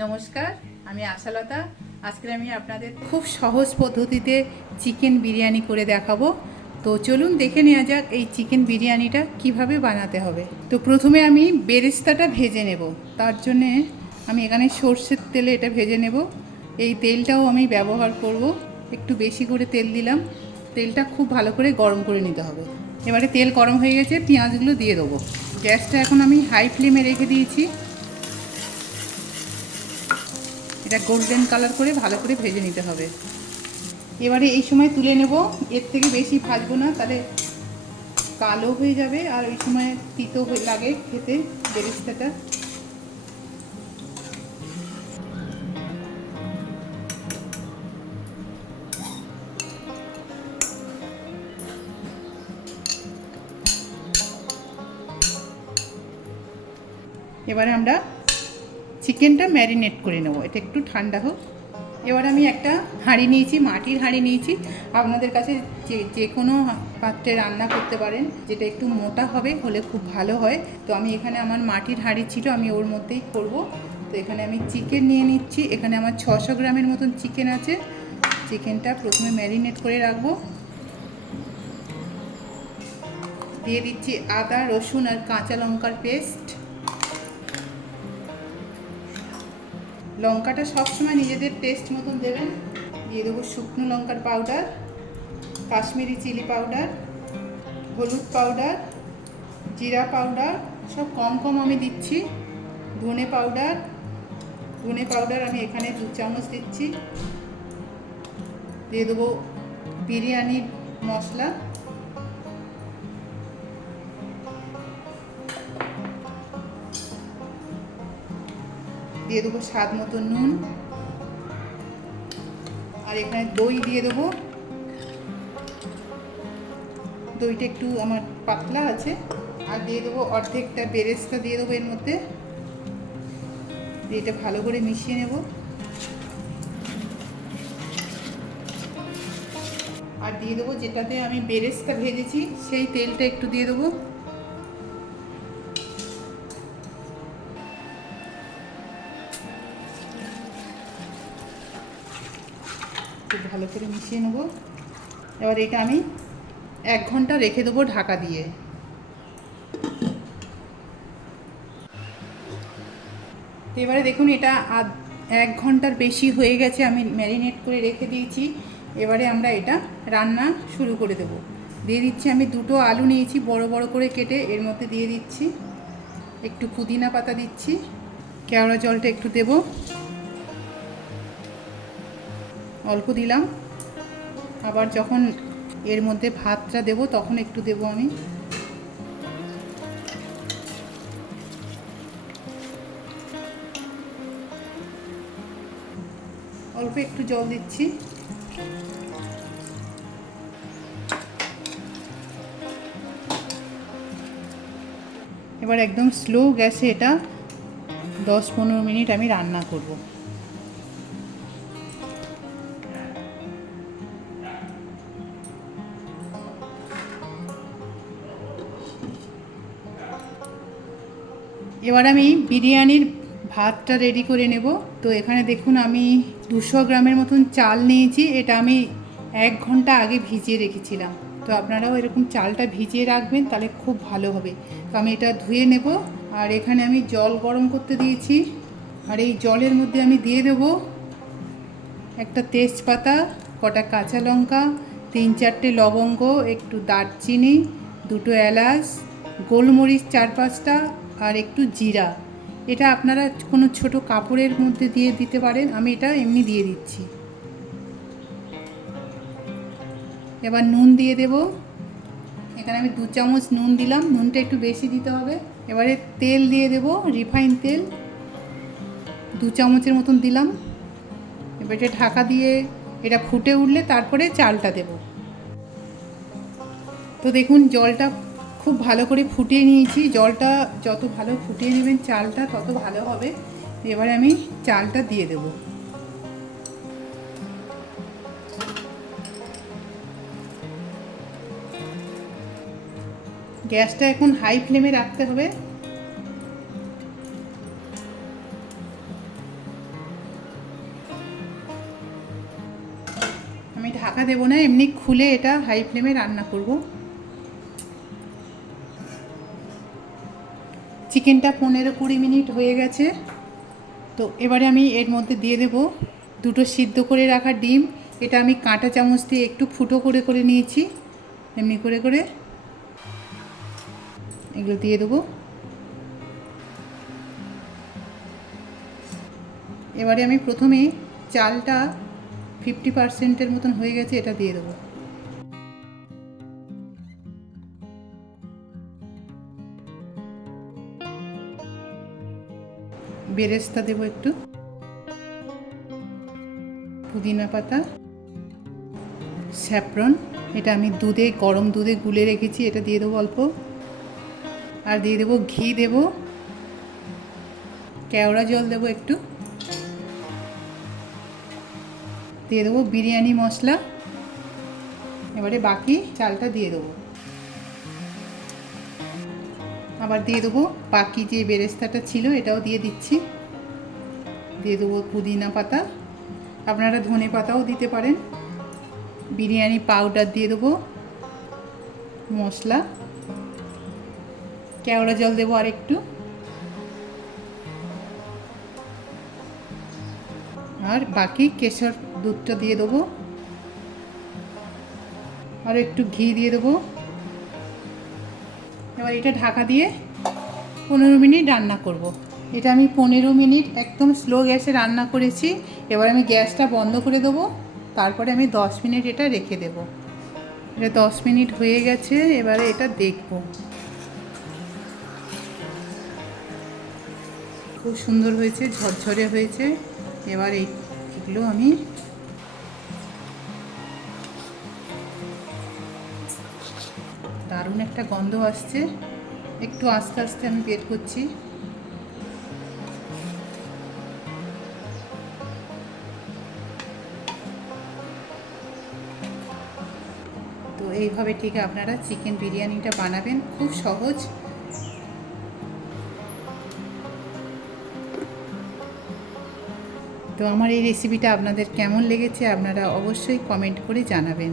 নমস্কার, আমি আশালতা। আজকে আমি আপনাদের খুব সহজ পদ্ধতিতে চিকেন বিরিয়ানি করে দেখাবো। তো চলুন দেখে নেওয়া যাক এই চিকেন বিরিয়ানিটা কীভাবে বানাতে হবে। তো প্রথমে আমি বেরেস্তাটা ভেজে নেব। তার জন্যে আমি এখানে সর্ষের তেলে এটা ভেজে নেব। এই তেলটাও আমি ব্যবহার করব। একটু বেশি করে তেল দিলাম। তেলটা খুব ভালো করে গরম করে নিতে হবে। এবারে তেল গরম হয়ে গেছে, পেঁয়াজগুলো দিয়ে দেবো। গ্যাসটা এখন আমি হাই ফ্লেমে রেখে দিয়েছি। এটা গোল্ডেন কালার করে ভালো করে ভেজে নিতে হবে। এবারে এই সময় তুলে নেব। এর থেকে বেশি ভাজবো না, তাহলে কালো হয়ে যাবে আর ওই সময় তিতো লাগে খেতে বেরেস্তাটা। এবারে আমরা চিকেনটা ম্যারিনেট করে নেব। এটা একটু ঠান্ডা হোক। এবার আমি একটা হাঁড়ি নিয়েছি, মাটির হাঁড়ি নিয়েছি। আপনাদের কাছে যে যে কোনো পাত্রে রান্না করতে পারেন, যেটা একটু মোটা হবে, হলে খুব ভালো হয়। তো আমি এখানে আমার মাটির হাঁড়ি ছিল, আমি ওর মধ্যেই করব। তো এখানে আমি চিকেন নিয়ে নিচ্ছি। এখানে আমার ছশো গ্রামের মতন চিকেন আছে। চিকেনটা প্রথমে ম্যারিনেট করে রাখব। দিয়ে দিচ্ছি আদা, রসুন আর কাঁচা লঙ্কার পেস্ট। লঙ্কাটা সবসময় নিজেদের টেস্ট মতন দেবেন। দিয়ে দেবো শুকনো লঙ্কার পাউডার কাশ্মীরি চিলি পাউডার হলুদ পাউডার জিরা পাউডার সব কম কম আমি দিচ্ছি। ধনে পাউডার ধনে পাউডার আমি এখানে দু চামচ দিচ্ছি। দিয়ে দেবো বিরিয়ানির মশলা। দিয়ে দেবো স্বাদ মতো নুন। আর এখানে দই দিয়ে দেবো। দইটা একটু আমার পাতলা আছে। আর দিয়ে দেবো অর্ধেকটা বেরেস্তা দিয়ে দেবো এর মধ্যে। এটা ভালো করে মিশিয়ে নেব। আর দিয়ে দেবো যেটাতে আমি বেরেস্তা ভেজেছি, সেই তেলটা একটু দিয়ে দেবো। খুব ভালো করে মিশিয়ে নেব। এবার এটা আমি এক ঘণ্টা রেখে দেবো ঢাকা দিয়ে। তো এবারে দেখুন এটা আধ, এক ঘণ্টার বেশি হয়ে গেছে আমি ম্যারিনেট করে রেখে দিয়েছি। এবারে আমরা এটা রান্না শুরু করে দেব। দিয়ে দিচ্ছি আমি দুটো আলু নিয়েছি বড় বড় করে কেটে, এর মধ্যে দিয়ে দিচ্ছি। একটু পুদিনা পাতা দিচ্ছি। কেওড়া জলটা একটু দেবো। অল্প দিলাম। আবার যখন এর মধ্যে ভাতটা দেব, তখন একটু দেব আমি। অল্প একটু জল দিচ্ছি। এবার একদম স্লো গ্যাসে এটা দশ পনেরো মিনিট আমি রান্না করব। এবার আমি বিরিয়ানির ভাতটা রেডি করে নেব। তো এখানে দেখুন আমি দুশো গ্রামের মতন চাল নিয়েছি, এটা আমি এক ঘণ্টা আগে ভিজিয়ে রেখেছিলাম। তো আপনারাও এরকম চালটা ভিজিয়ে রাখবেন, তাহলে খুব ভালো হবে। তো আমি এটা ধুয়ে নেব, আর এখানে আমি জল গরম করতে দিয়েছি। আর এই জলের মধ্যে আমি দিয়ে দেবো একটা তেজপাতা, কটা কাঁচা লঙ্কা, তিন চারটে লবঙ্গ, একটু দারচিনি, দুটো এলাচ গোলমরিচ চার পাঁচটা আর একটু জিরা। এটা আপনারা কোনো ছোট কাপড়ের মধ্যে দিয়ে দিতে পারেন, আমি এটা এমনি দিয়ে দিচ্ছি। এবার নুন দিয়ে দেব। এখানে আমি দু চামচ নুন দিলাম, নুনটা একটু বেশি দিতে হবে। এবারে তেল দিয়ে দেব, রিফাইন তেল। দু চামচের মতন দিলাম। এবার এটা ঢাকা দিয়ে এটা ফুটে উঠলে তারপরে চালটা দেব। তো দেখুন, জলটা খুব ভালো করে ফুটিয়ে নিয়েছি। জলটা যত ভালো ফুটিয়ে নেবেন চালটা তত ভালো হবে। এবারে আমি চালটা দিয়ে দেবো। গ্যাসটা এখন হাই ফ্লেমে রাখতে হবে। আমি ঢাকা দেবো না, এমনি খুলে এটা হাই ফ্লেমে রান্না করব। চিকেনটা পনেরো কুড়ি মিনিট হয়ে গেছে। তো এবারে আমি এর মধ্যে দিয়ে দেব দুটো সিদ্ধ করে রাখা ডিম। এটা আমি কাঁটা চামচ দিয়ে একটু ফুটো করে করে নিয়েছি। এমনি করে করে এগুলো দিয়ে দেবো। এবারে আমি প্রথমে চালটা ফিফটি পার্সেন্টের মতন হয়ে গেছে, এটা দিয়ে দেবো। বেরেস্তা দেবো একটু। পুদিনা পাতা স্যাফরন এটা আমি দুধে, গরম দুধে গুলে রেখেছি, এটা দিয়ে দেবো অল্প। আর দিয়ে দেবো ঘি দেবো। কেওড়া জল দেবো একটু। দিয়ে দেবো বিরিয়ানি মশলা। এবারে বাকি চালটা দিয়ে দেবো। আবার দিয়ে দেবো বাকি যে বেরেস্তাটা ছিল, এটাও দিয়ে দিচ্ছি। দিয়ে দেবো পুদিনা পাতা। আপনারা ধনে পাতাও দিতে পারেন। বিরিয়ানি পাউডার দিয়ে দেবো। মশলা। কেওড়া জল দেবো আর একটু আর বাকি কেশর দুধটা দিয়ে দেবো। আর একটু ঘি দিয়ে দেবো। এবার এটা ঢাকা দিয়ে পনেরো মিনিট রান্না করব। এটা আমি পনেরো মিনিট একদম স্লো গ্যাসে রান্না করেছি। এবার আমি গ্যাসটা বন্ধ করে দেবো। তারপরে আমি দশ মিনিট এটা রেখে দেব। এটা দশ মিনিট হয়ে গেছে, এবারে এটা দেখব। খুব সুন্দর হয়েছে, ঝরঝরে হয়েছে। এবার এই এগুলো আমি দারুণ একটা গন্ধ আসছে। একটু আস্তে আস্তে আমি বের করছি। তো এইভাবে ঠিক আপনারা চিকেন বিরিয়ানিটা বানাবেন, খুব সহজ। তো আমার এই রেসিপিটা আপনাদের কেমন লেগেছে আপনারা অবশ্যই কমেন্ট করে জানাবেন।